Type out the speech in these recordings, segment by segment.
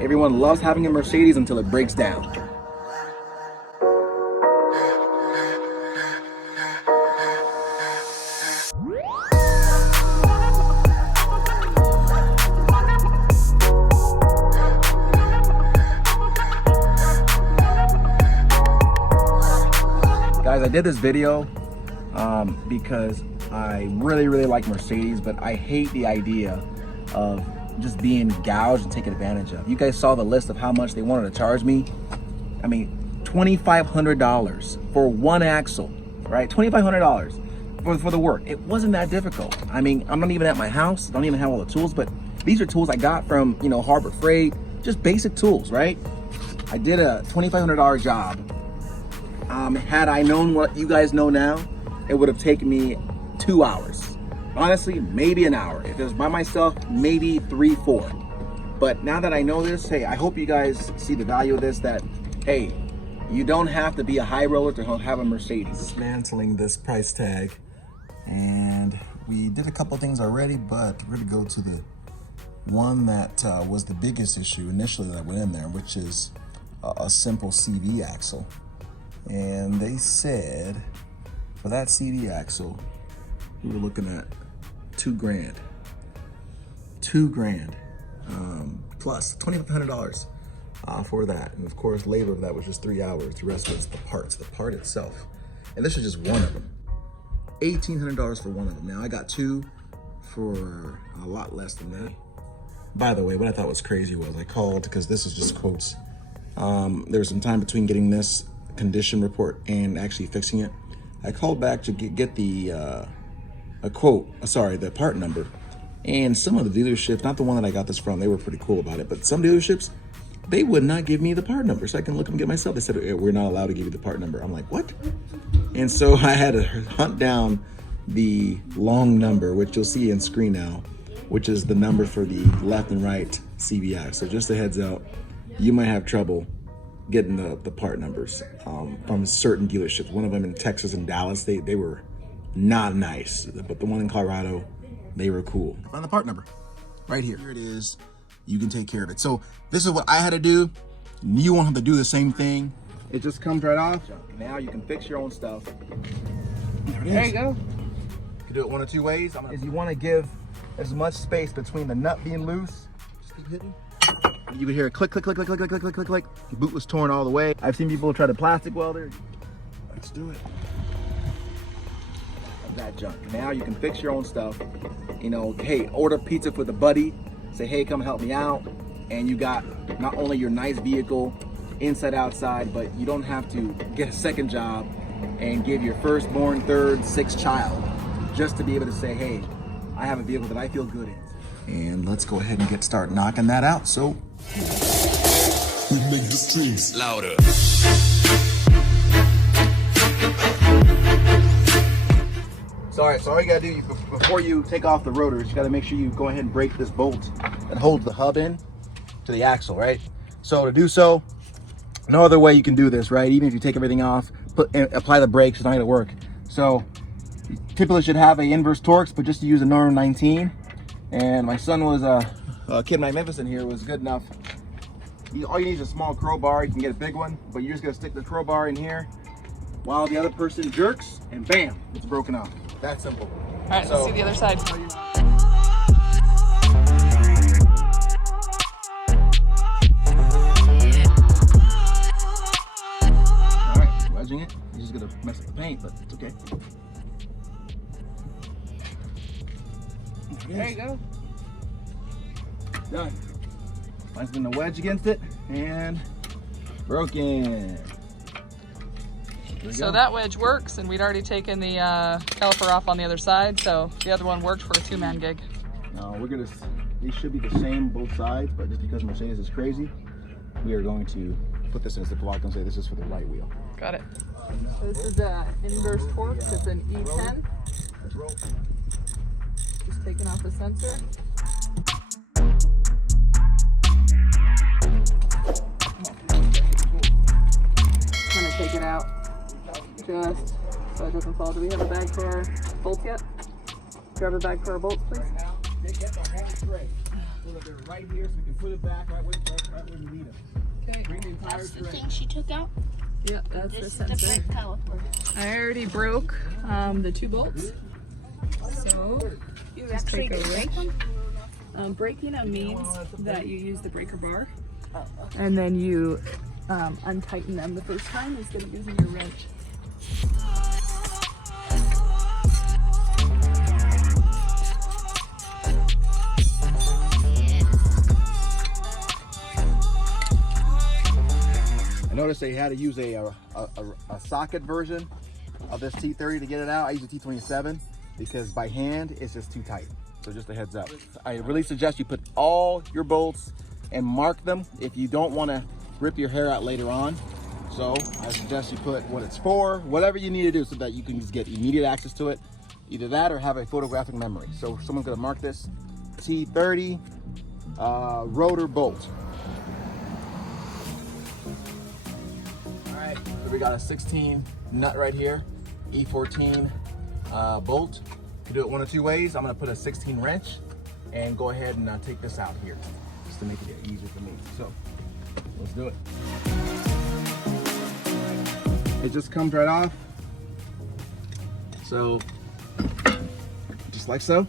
Everyone loves having a Mercedes until it breaks down. Guys, I did this video because I really like Mercedes, but I hate the idea of just being gouged and taken advantage of. You guys saw the list of how much they wanted to charge me. I mean, $2,500 for one axle, right? $2,500 for the work. It wasn't that difficult. I mean, I'm not even at my house, don't even have all the tools, but these are tools I got from, you know, Harbor Freight, just basic tools, right? I did a $2,500 job. Had I known what you guys know now, it would have taken me 2 hours. Honestly, maybe an hour. If it was by myself, maybe 3, 4. But now that I know this, hey, I hope you guys see the value of this, that, hey, you don't have to be a high roller to have a Mercedes. Dismantling this price tag. And we did a couple things already, but we're gonna go to the one that was the biggest issue initially that went in there, which is a simple CV axle. And they said for that CD axle, we were looking at $2,000. $2,000 plus $2,500 for that. And of course, labor of that was just 3 hours. The rest was the parts, the part itself. And this is just one of them. $1,800 for one of them. Now I got two for a lot less than that. By the way, what I thought was crazy was I called, because this is just quotes. There was some time between getting this condition report and actually fixing it. I called back to get the the part number. And some of the dealerships, not the one that I got this from, they were pretty cool about it, but some dealerships, they would not give me the part number, so I can look and get myself. They said, we're not allowed to give you the part number. I'm like, what? And so I had to hunt down the long number, which you'll see in screen now, which is the number for the left and right CBI. So just a heads up, you might have trouble getting the part numbers from certain dealerships. One of them in Texas and Dallas, they were not nice, but the one in Colorado, they were cool. Find the part number right here. Here it is. You can take care of it. So this is what I had to do. You won't have to do the same thing. It just comes right off. Now you can fix your own stuff. There it is. There you go. You can do it one of two ways. Is you want to give as much space between the nut being loose. Just keep hitting. You can hear it click, click, click, click, click, click, click, click, click. The boot was torn all the way. I've seen people try to plastic welder. Let's do it. That junk. Now you can fix your own stuff. You know, hey, order pizza for the buddy. Say, hey, come help me out. And you got not only your nice vehicle inside, outside, but you don't have to get a second job and give your firstborn, third, sixth child just to be able to say, hey, I have a vehicle that I feel good in. And let's go ahead and start knocking that out. So we make the streams louder. So all you gotta do before you take off the rotors, you gotta make sure you go ahead and break this bolt that holds the hub in to the axle, right? So to do so, no other way you can do this, right? Even if you take everything off, apply the brakes, it's not gonna work. So you typically should have a inverse Torx, but just to use a normal 19. And my son was a kid in Memphis in here was good enough. All you need is a small crowbar. You can get a big one, but you're just gonna stick the crowbar in here while the other person jerks, and bam, it's broken off. That simple. All right, let's see the other side. All right, wedging it. You're just gonna mess up the paint, but it's okay. There you go. Done. Mine's gonna wedge against it, and broken. So that wedge works, and we'd already taken the caliper off on the other side, so the other one worked for a two-man gig. No, these should be the same both sides, but just because Mercedes is crazy, we are going to put this in as the block and say this is for the right wheel. Got it. So this is an inverse Torx. It's an E10. Let's roll. Just taking off the sensor. I'm gonna take it out just so it doesn't fall. Do we have a bag for our bolts yet? Grab a bag for our bolts, please. Right here, so we can put it back right with Okay. That's the thing she took out. Yep, that's This the is the sensor. brake caliper. I already broke the 2 bolts. So You just actually take a did wrench. break them? Breaking them means that you use the breaker bar Oh, okay. and then you untighten them the first time instead of using your wrench. I noticed they had to use a socket version of this T30 to get it out. I use a T27 because by hand it's just too tight. So just a heads up. I really suggest you put all your bolts and mark them if you don't want to rip your hair out later on. So I suggest you put what it's for, whatever you need to do so that you can just get immediate access to it. Either that or have a photographic memory. So someone's gonna mark this T30 rotor bolt. All right, so we got a 16 nut right here, E14 bolt. You do it one of 2 ways. I'm gonna put a 16 wrench and go ahead and take this out here just to make it easier for me. So let's do it. It just comes right off. So just like so.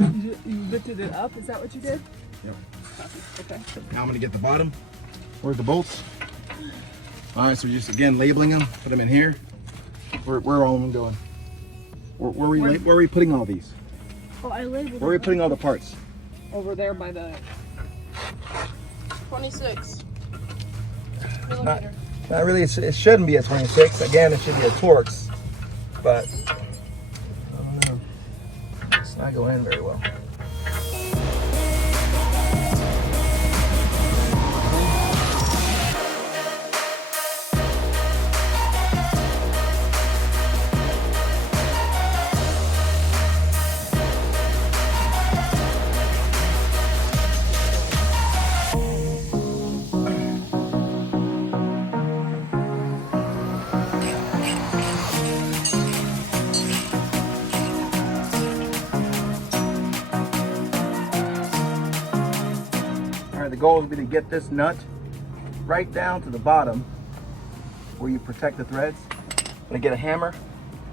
You lifted it up, is that what you did? Yep. Okay. Now I'm gonna get the bottom. Where's the bolts? All right, so just again labeling them, put them in here. Where are all of them going? Where are we putting all these? Oh, I labeled Where are we putting all the parts? Over there by the 26 Not, millimeter. not really, it shouldn't be a 26. Again, it should be a Torx, but I don't know. It's not going in very well. The goal is to get this nut right down to the bottom where you protect the threads. I'm gonna get a hammer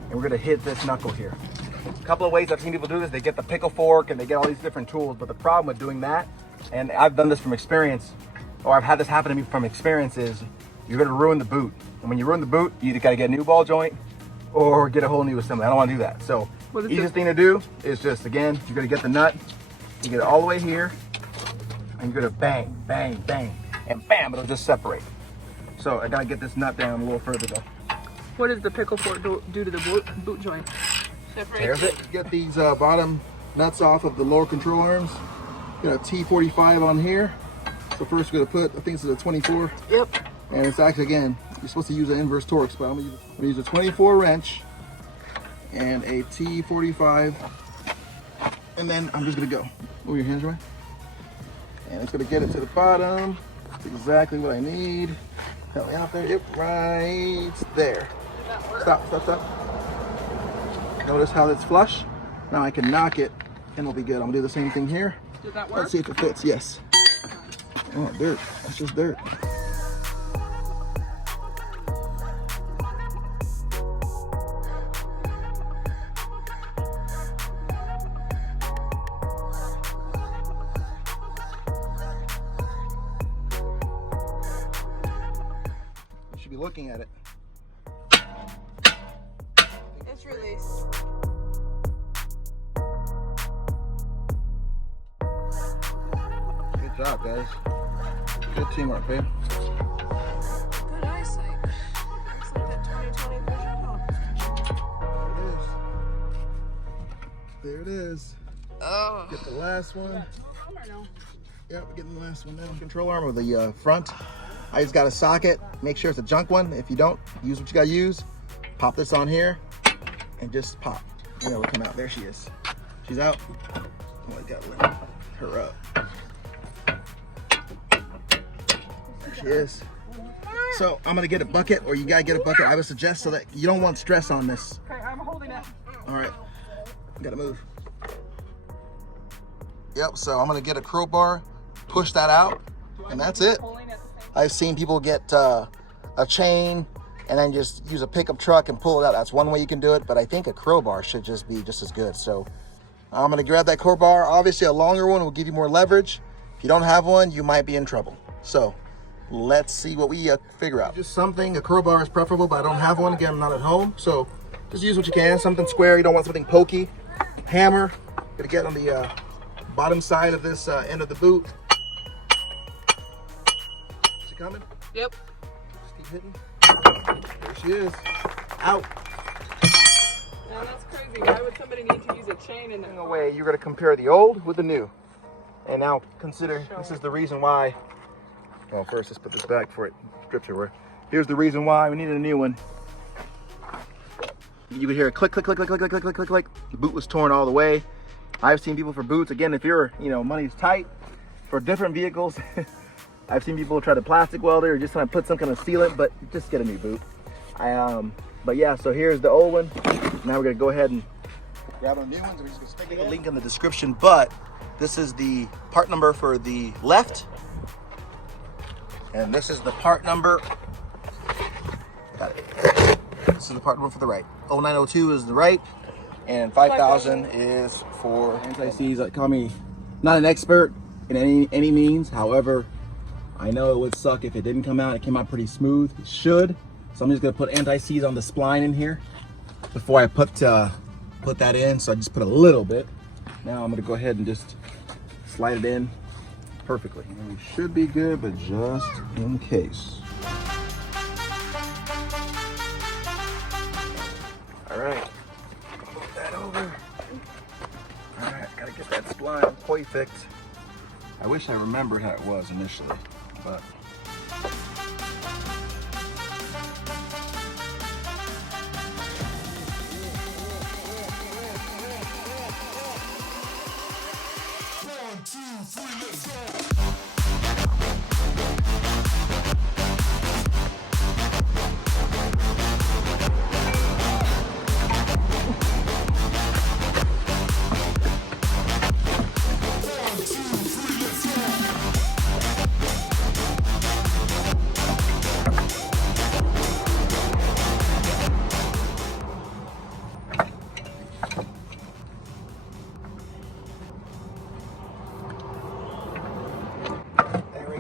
and we're gonna hit this knuckle here. A couple of ways I've seen people do this. They get the pickle fork and they get all these different tools, but the problem with doing that, and I've done this from experience, or I've had this happen to me from experience, is you're gonna ruin the boot. And when you ruin the boot, you either gotta get a new ball joint or get a whole new assembly. I don't wanna do that. So easiest thing to do is just, again, you're gonna get the nut, you get it all the way here, and you're gonna bang, bang, bang, and bam, it'll just separate. So I gotta get this nut down a little further though. What does the pickle fork do to the boot joint? Tears it. Get these bottom nuts off of the lower control arms. Got a T45 on here. So first we're gonna put, I think this is a 24. Yep. And it's actually, again, you're supposed to use an inverse Torx, but I'm gonna use a 24 wrench and a T45. And then I'm just gonna go. Move your hands away. And it's gonna get it to the bottom. That's exactly what I need. Help me out there. Yep, right there. Stop, stop, stop. Notice how it's flush? Now I can knock it and it'll be good. I'm gonna do the same thing here. Did that work? Let's see if it fits. Yes. Oh, dirt. That's just dirt. Be looking at it. It's released. Good job, guys. Good teamwork, babe. Good eyesight. It's like that 2020 vision. There it is. Oh. Get the last one. Yep, we're getting the last one now. Control arm of the front. I just got a socket. Make sure it's a junk one. If you don't, use what you gotta use. Pop this on here and just pop. And it'll come out. There she is. She's out. Oh, I gotta lift her up. There she is. So I'm gonna get a bucket, or you gotta get a bucket. I would suggest so that you don't want stress on this. Okay, I'm holding it. All right, gotta move. Yep, so I'm gonna get a crowbar, push that out, and that's it. I've seen people get a chain and then just use a pickup truck and pull it out. That's one way you can do it, but I think a crowbar should just be just as good. So I'm gonna grab that crowbar. Obviously a longer one will give you more leverage. If you don't have one, you might be in trouble. So let's see what we figure out. Just something, a crowbar is preferable, but I don't have one. Again, I'm not at home. So just use what you can, something square. You don't want something pokey. Hammer, gonna get on the bottom side of this end of the boot. Is she coming? Yep. Just keep hitting. There she is. Out. Man, that's crazy. Why would somebody need to use a chain in there? No way. You're gonna compare the old with the new. And now consider, this is the reason why. Well, first let's put this back before it strips everywhere. Here's the reason why we needed a new one. You could hear a click, click, click, click, click, click, click, click, click. The boot was torn all the way. I've seen people for boots. Again, if your money's tight for different vehicles, I've seen people try to plastic weld it or just try to put some kind of sealant, but just get a new boot. But yeah, so here's the old one. Now we're gonna go ahead and grab our new ones. We're just gonna stick a link in the description, but this is the part number for the left. And this is the part number. Got it. This is the part number for the right. 0902 is the right, and 5000 is for anti-seize. Call me not an expert in any means. However, I know it would suck if it didn't come out. It came out pretty smooth. It should. So I'm just gonna put anti-seize on the spline in here before I put that in. So I just put a little bit. Now I'm gonna go ahead and just slide it in perfectly. And we should be good, but just in case. All right, move that over. All right, gotta get that spline perfect. I wish I remembered how it was initially, but.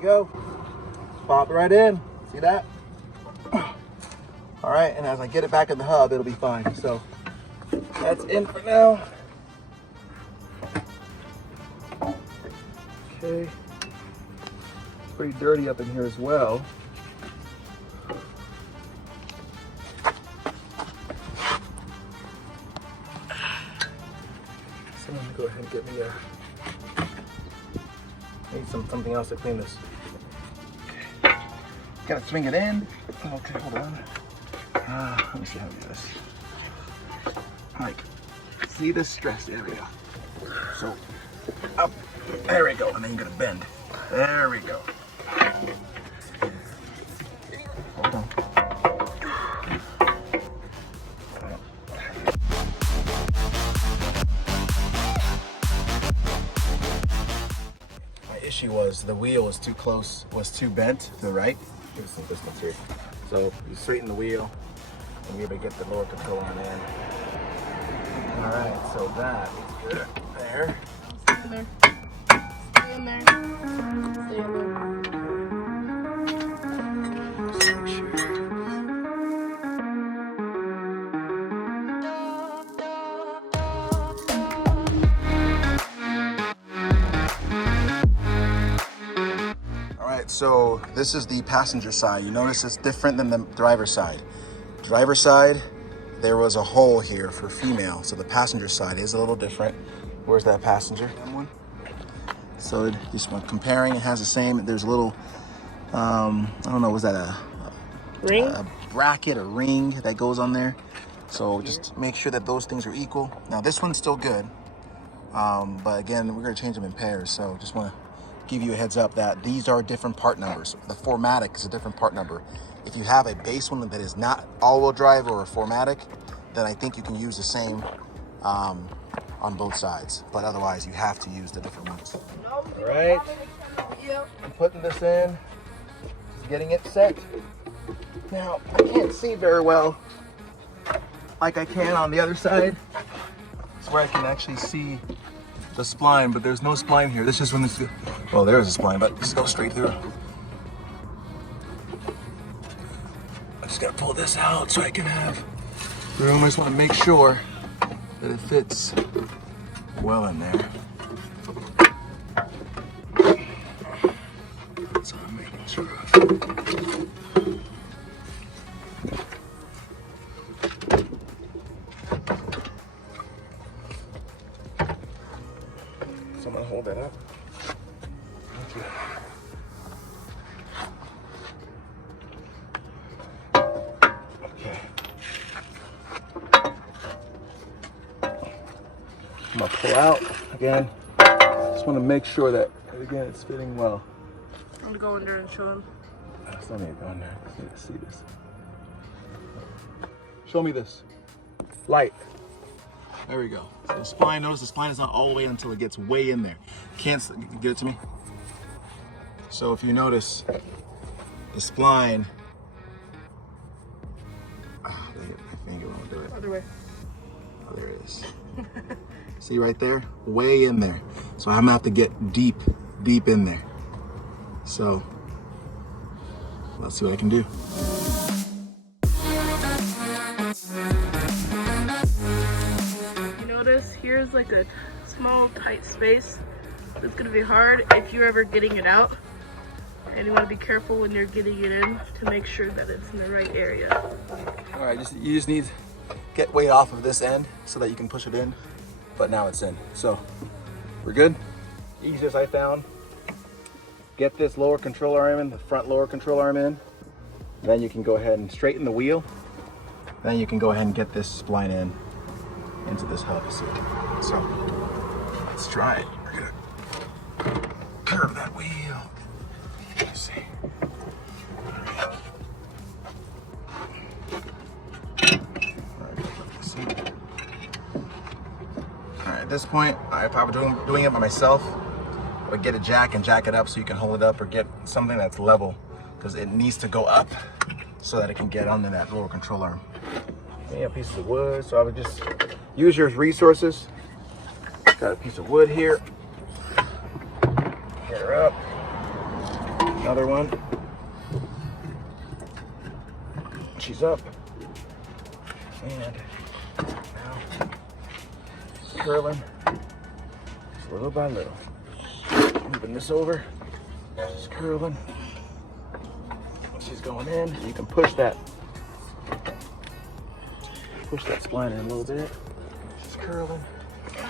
Go. Pop right in. See that? All right, and as I get it back in the hub, it'll be fine. So that's in for now. Okay. It's pretty dirty up in here as well. Someone go ahead and get me a. Need something else to clean this. Okay. Gotta swing it in. Okay, hold on. Let me see how to do this. Like, see this stress? There we go. So, up. There we go. And then you're gonna bend. There we go. Hold on. Issue was the wheel was too close, was too bent to the right. Give us some distance here. So you straighten the wheel and you're able to get the lower control on in. All right, so that is good. There. Stay in there. Stay in there. Stay in there. So this is the passenger side. You notice it's different than the driver's side. Driver's side, there was a hole here for female. So the passenger side is a little different. Where's that passenger? One. So just when comparing, it has the same. There's a little, I don't know, was that a Ring? A bracket or ring that goes on there. So just make sure that those things are equal. Now this one's still good. But again, we're gonna change them in pairs. So just wanna give you a heads up that these are different part numbers. The 4MATIC is a different part number. If you have a base one that is not all-wheel drive or a 4MATIC, then I think you can use the same on both sides. But otherwise, you have to use the different ones. All right, Yep. I'm putting this in, just getting it set. Now, I can't see very well like I can on the other side. It's where I can actually see the spline, but there's no spline here. This is when this, well, there is a spline, but just go straight through. I just gotta pull this out so I can have room. I just wanna make sure that it fits well in there. So I'm making sure. So I'm gonna hold that up. Okay. I'm gonna pull out again. Just want to make sure that again it's fitting well. I'm going under and show him. I still need to go in there. I need to see this. Show me this. Light. There we go. So the spline, notice the spline is not all the way until it gets way in there. Can't get it to me? So if you notice, the spline, my finger won't do it. Other way. Oh, there it is. See right there? Way in there. So I'm gonna have to get deep in there. So let's see what I can do. Notice here's like a small tight space. It's gonna be hard if you're ever getting it out, and you want to be careful when you're getting it in to make sure that it's in the right area. All right, you just need to get weight off of this end so that you can push it in, but now it's in. So we're good. Easiest I found, get this lower control arm in, the front lower control arm in, then you can go ahead and straighten the wheel. Then you can go ahead and get this spline in into this hub. So let's try it. We're gonna curve that wheel. Let's see. All right, at this point, if I were doing it by myself, I would get a jack and jack it up so you can hold it up, or get something that's level, because it needs to go up so that it can get under that lower control arm. Yeah, pieces of wood, so I would just use your resources. Got a piece of wood here. Get her up. Another one. She's up. And now curling just little by little. Moving this over. Just curling. She's going in. You can push that spline in a little bit. Just curling. Okay.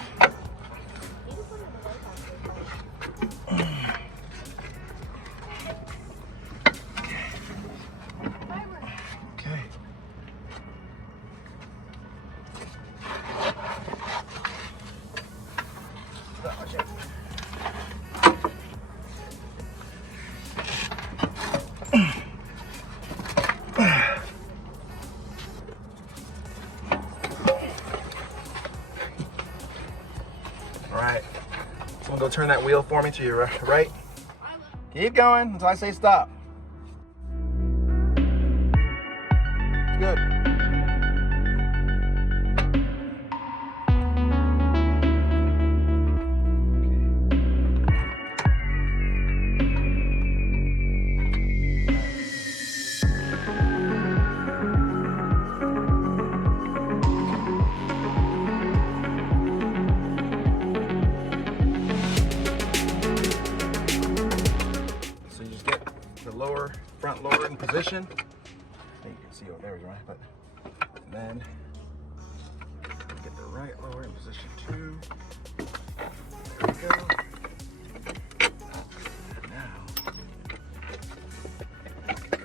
All right, someone go turn that wheel for me to your right. Keep going until I say stop. It's good. Front lower in position. You can see over there, right? But then get the right lower in position too. There we go. Now, okay.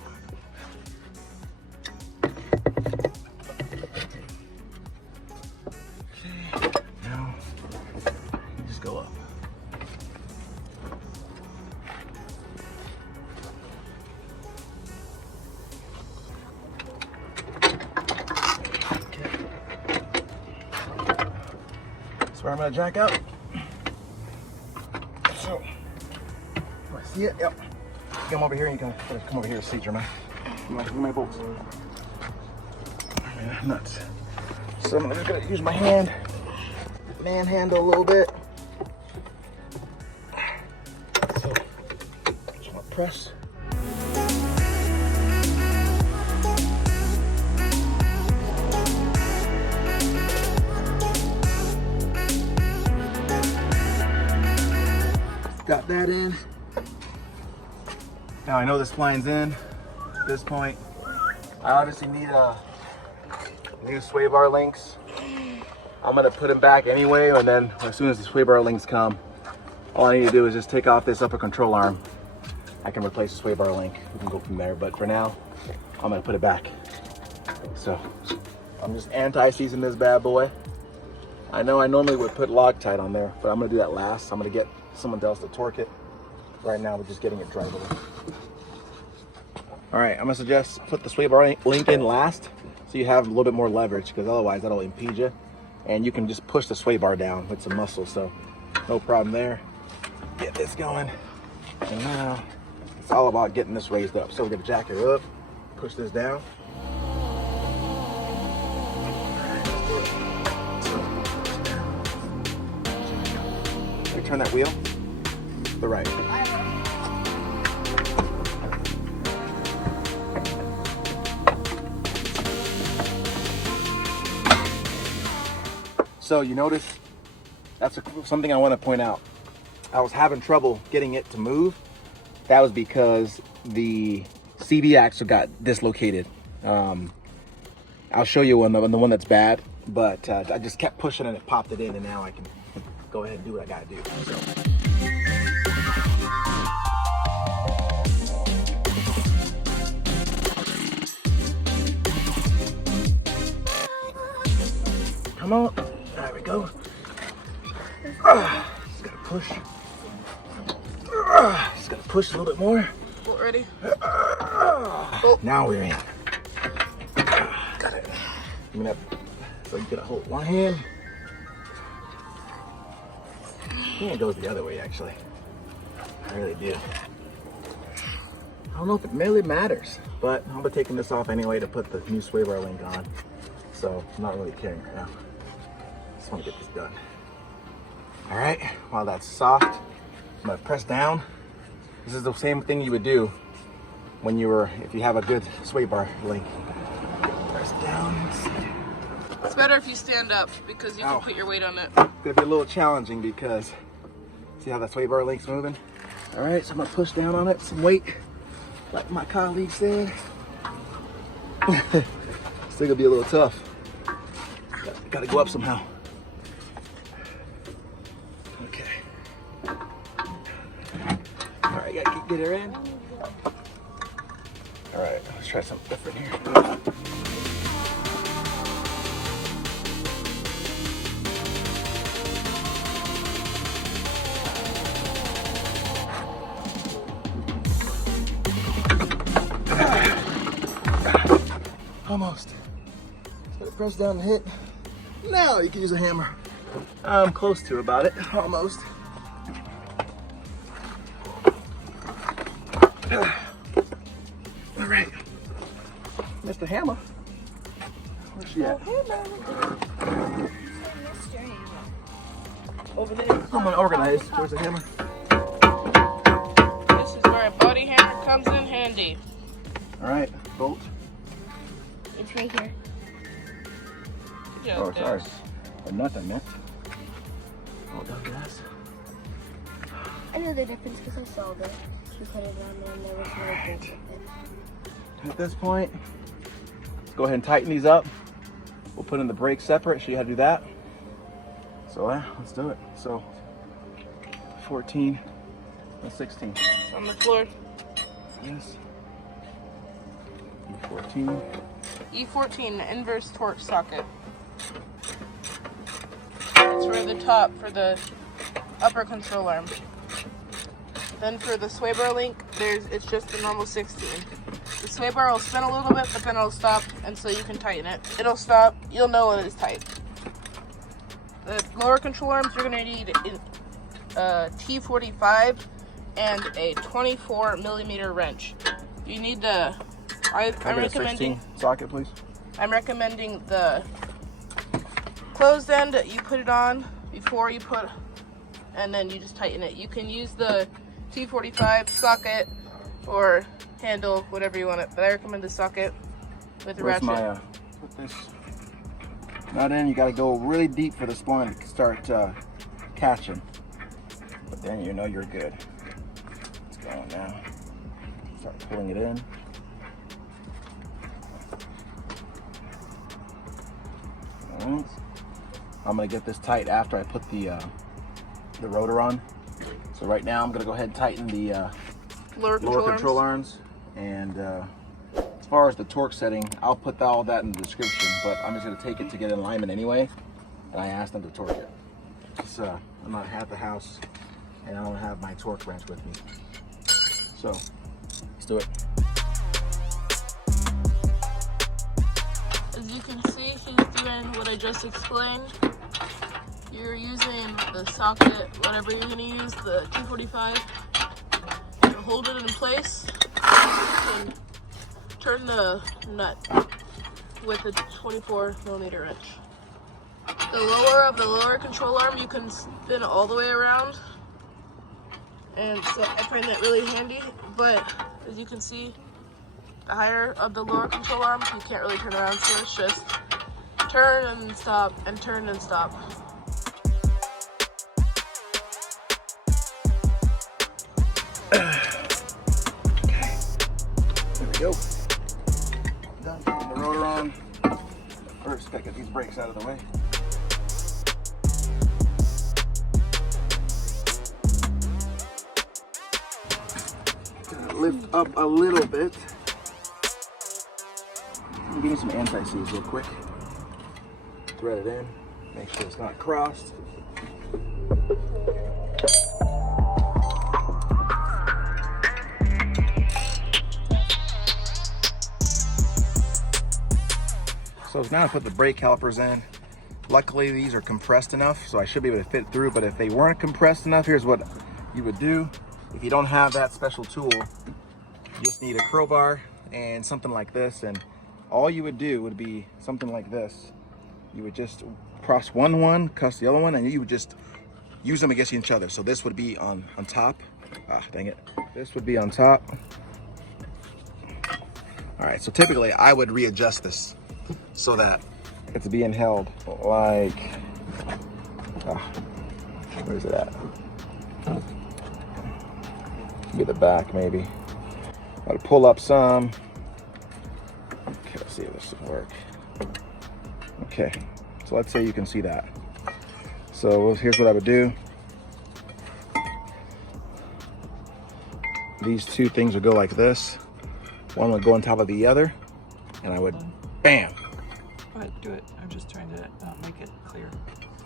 Now you just go up. Where I'm gonna jack up. So, my Yeah, yep. Come over here and you can come over here to see your man. My bolts. Man, nuts. So I'm just gonna use my hand, manhandle a little bit. So just want to press. Got that in. Now I know this spline's in at this point. I obviously need new sway bar links. I'm gonna put them back anyway, and then as soon as the sway bar links come, all I need to do is just take off this upper control arm. I can replace the sway bar link. We can go from there, but for now, I'm gonna put it back. So I'm just anti-seizing this bad boy. I know I normally would put Loctite on there, but I'm gonna do that last. I'm gonna get someone else to torque it. Right now, we're just getting it dry. All right, I'm gonna suggest put the sway bar link in last, so you have a little bit more leverage, because otherwise that'll impede you. And you can just push the sway bar down with some muscle, so no problem there. Get this going. And now it's all about getting this raised up. So we're gonna jack it up, push this down. Turn that wheel to the right. So you notice, that's something I want to point out. I was having trouble getting it to move. That was because the CV axle got dislocated. I'll show you on the one that's bad, but I just kept pushing and it popped it in, and now I can go ahead and do what I gotta do. So. Come on, there we go. Just gotta push. Just gotta push a little bit more. Bolt ready? Now we're in. Got it. Give me that. So you gotta hold one hand. I think it goes the other way, actually. I really do. I don't know if it really matters, but I'll be taking this off anyway to put the new sway bar link on. So I'm not really caring right now. Just want to get this done. All right, while that's soft, I'm gonna press down. This is the same thing you would do when if you have a good sway bar link. Press down. It's better if you stand up because you can put your weight on it. It's gonna be a little challenging because see how that sway bar link's moving? All right, so I'm gonna push down on it, some weight, like my colleague said. Still gonna be a little tough. Gotta go up somehow. Okay. All right, gotta get her in. All right, let's try something different here. Almost. Let it press down and hit. Now you can use a hammer. I'm close to about it, almost. All right. Mr. Hammer. Where's she at? Over there. I'm gonna organize. Where's the hammer? This is where a body hammer comes in handy. All right, bolt. It's right here. Yeah, Oh, sorry. A nut, I meant. Oh, that's. I know the difference because I saw that. She put it on there and there was no bolt with it. At this point, let's go ahead and tighten these up. We'll put in the brakes separate, show you how to do that. So let's do it. So 14 and 16. On the floor. Yes. 14. E14, the inverse torch socket. It's for the top, for the upper control arm. Then for the sway bar link, it's just the normal 16. The sway bar will spin a little bit, but then it'll stop, and so you can tighten it. It'll stop, you'll know when it's tight. The lower control arms, you're gonna need T45 and a 24mm wrench. You need the, I'm recommending 16 socket, please. I'm recommending the closed end. You put it on before you put, and then you just tighten it. You can use the T45 socket or handle, whatever you want it, but I recommend the socket with the Where's ratchet. my, put this nut in. You got to go really deep for the spline to start catching. But then you know you're good. It's going now. Start pulling it in. Alright. I'm gonna get this tight after I put the rotor on. So right now I'm gonna go ahead and tighten the Lower control arms. And as far as the torque setting, I'll put all that in the description, but I'm just gonna take it to get in alignment anyway. And I asked them to torque it. Just, I'm not at the house and I don't have my torque wrench with me. So let's do it. As you can see, he's doing what I just explained. You're using the socket, whatever you're going to use, the T45, to hold it in place and turn the nut with a 24mm wrench. The lower of the lower control arm, you can spin all the way around, and so I find that really handy. But as you can see, the higher of the lower control arm, you can't really turn around, so it's just turn and stop and turn and stop. Okay, there we go. Done putting the rotor on. First, gotta get these brakes out of the way. Gotta lift up a little bit. I'm getting some anti-seize real quick. Thread it in, make sure it's not crossed. So now I put the brake calipers in. Luckily these are compressed enough, so I should be able to fit through, but if they weren't compressed enough, here's what you would do. If you don't have that special tool, you just need a crowbar and something like this, and all you would do would be something like this. You would just cross one, cross the other one, and you would just use them against each other. So this would be on top. Ah, dang it. This would be on top. All right, so typically I would readjust this so that it's being held like, where's it at? Be the back maybe. I'll pull up some. Okay, let's see if this will work. Okay, so let's say you can see that. So here's what I would do. These two things would go like this. One would go on top of the other, and I would, bam. Go ahead, do it. I'm just trying to make it clear.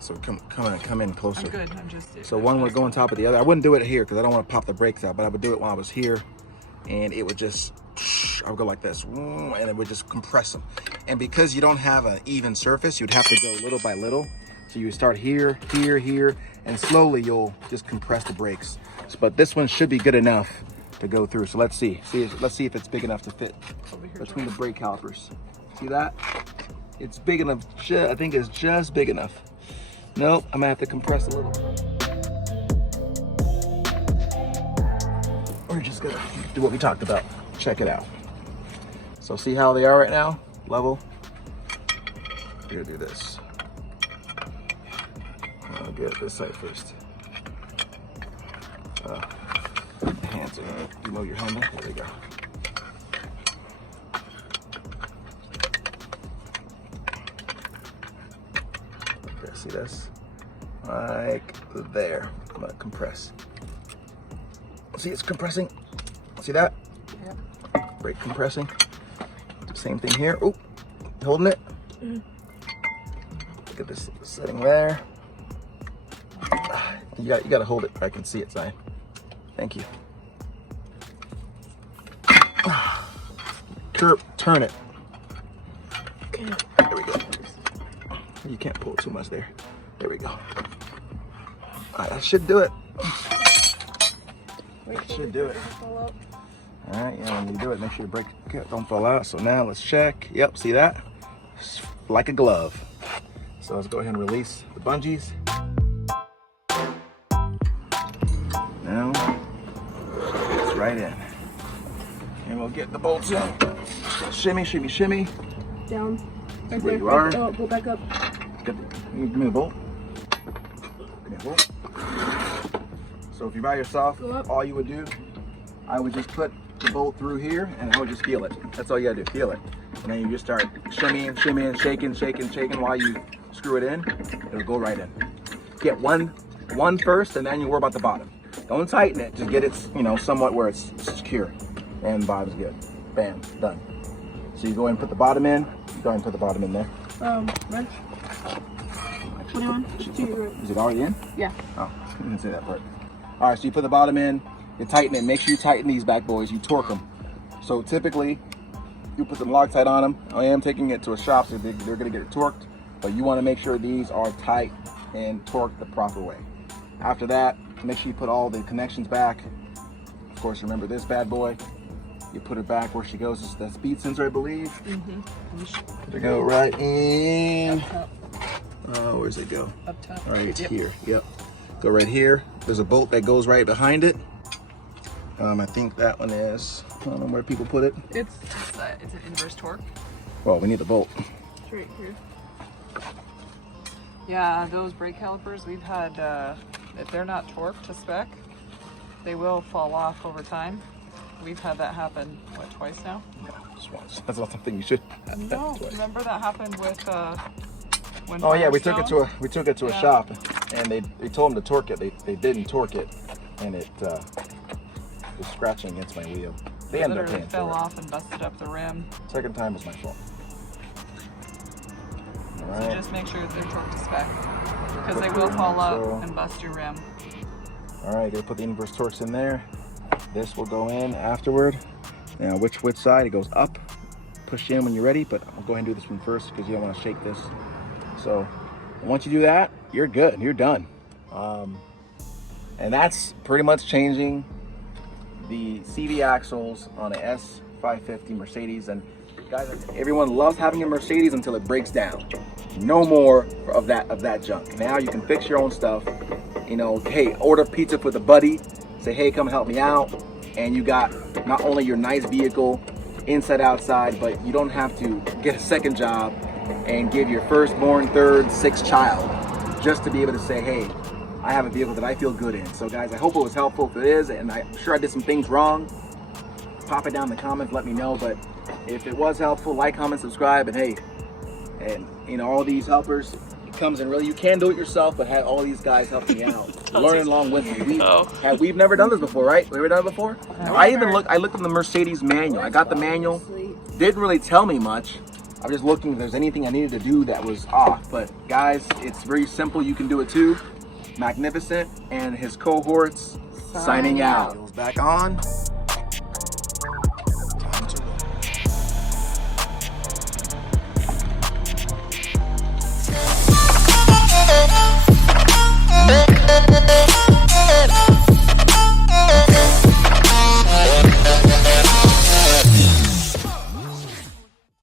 So come in closer. I'm good. I'm just. So one would go on top of the other. I wouldn't do it here because I don't want to pop the brakes out, but I would do it when I was here, and it would just, I would go like this, and it would just compress them. And because you don't have an even surface, you'd have to go little by little. So you would start here, here, here, and slowly you'll just compress the brakes. But this one should be good enough to go through. So let's see. Let's see if it's big enough to fit between the brake calipers. See that? It's big enough. I think it's just big enough. Nope, I'm gonna have to compress a little. We're just gonna do what we talked about. Check it out. So see how they are right now? Level. We're gonna do this. I'll get this side first. Hands are, you know your handle. There we go. Okay, see this? Like there. I'm gonna compress. See, it's compressing. See that? Yeah. Brake compressing. Same thing here. Oh, holding it. Look at this setting there. You got to hold it. I can see it, Si. Thank you. Turn it. Okay. There we go. You can't pull too much there. There we go. All right, that should do it. Wait, should do it. All right, yeah, when you do it, make sure your brake don't fall out. So now let's check. Yep, see that? It's like a glove. So let's go ahead and release the bungees. Now, it's right in. And we'll get the bolts in. Shimmy, shimmy, shimmy. Down. Right Where there. you are. Oh, pull back up. Give me the bolt. Give me the bolt. So if you're by yourself, all you would do, I would just put the bolt through here and I would just feel it. That's all you gotta do, feel it. And then you just start shimmying, shimmying, shaking, shaking, shaking while you screw it in. It'll go right in. Get one first and then you worry about the bottom. Don't tighten it, just get it, you know, somewhat where it's secure. And the bottom's good. Bam, done. So you go ahead and put the bottom in. Go ahead and put the bottom in there. Wrench. What do you want? Is it already in? Yeah. Oh, I didn't say that part. All right, so you put the bottom in, you tighten it. Make sure you tighten these bad boys. You torque them. So typically, you put them Loctite on them. I am taking it to a shop, so they're gonna get it torqued. But you wanna make sure these are tight and torqued the proper way. After that, make sure you put all the connections back. Of course, remember this bad boy. You put it back where she goes. This is the speed sensor, I believe. Mm-hmm. There go right in. Where's it go? Up top. All right, it's here. Yep. Go right here. There's a bolt that goes right behind it. I think that one is. I don't know where people put it. It's an inverse torque. Well, we need the bolt. It's right here. Yeah, those brake calipers we've had, if they're not torqued to spec, they will fall off over time. We've had that happen, what, twice now? Yeah, just once. That's not something you should. No, remember that happened with when Oh yeah, we took Firestone? it to a shop, and they told them to torque it. They didn't torque it, and it was scratching against my wheel. They ended up Literally paying fell for it. off and busted up the rim. Second time was my fault. All So right. just make sure they're torqued to spec, because they will fall out So- and bust your rim. All right, gonna put the inverse torques in there. This will go in afterward. Now, which side? It goes up. Push in when you're ready, but I'll go ahead and do this one first because you don't want to shake this. So once you do that, you're good. You're done. And that's pretty much changing the CV axles on a S550 Mercedes. And guys, everyone loves having a Mercedes until it breaks down. No more of that junk. Now you can fix your own stuff. You know, hey, order pizza for the buddy. Say, hey, come help me out. And you got not only your nice vehicle inside, outside, but you don't have to get a second job and give your firstborn, third, sixth child just to be able to say, hey, I have a vehicle that I feel good in. So guys, I hope it was helpful. If it is, and I'm sure I did some things wrong, pop it down in the comments, let me know. But if it was helpful, like, comment, subscribe, and hey, and you know, all these helpers, it comes in really, you can do it yourself, but have all these guys helping me out, learning along with me. We've never done this before, right? We've never done it before? I looked in the Mercedes manual. I got the manual, didn't really tell me much. I was just looking if there's anything I needed to do that was off. But guys, it's very simple. You can do it too. Magnificent and his cohorts signing out. Back on.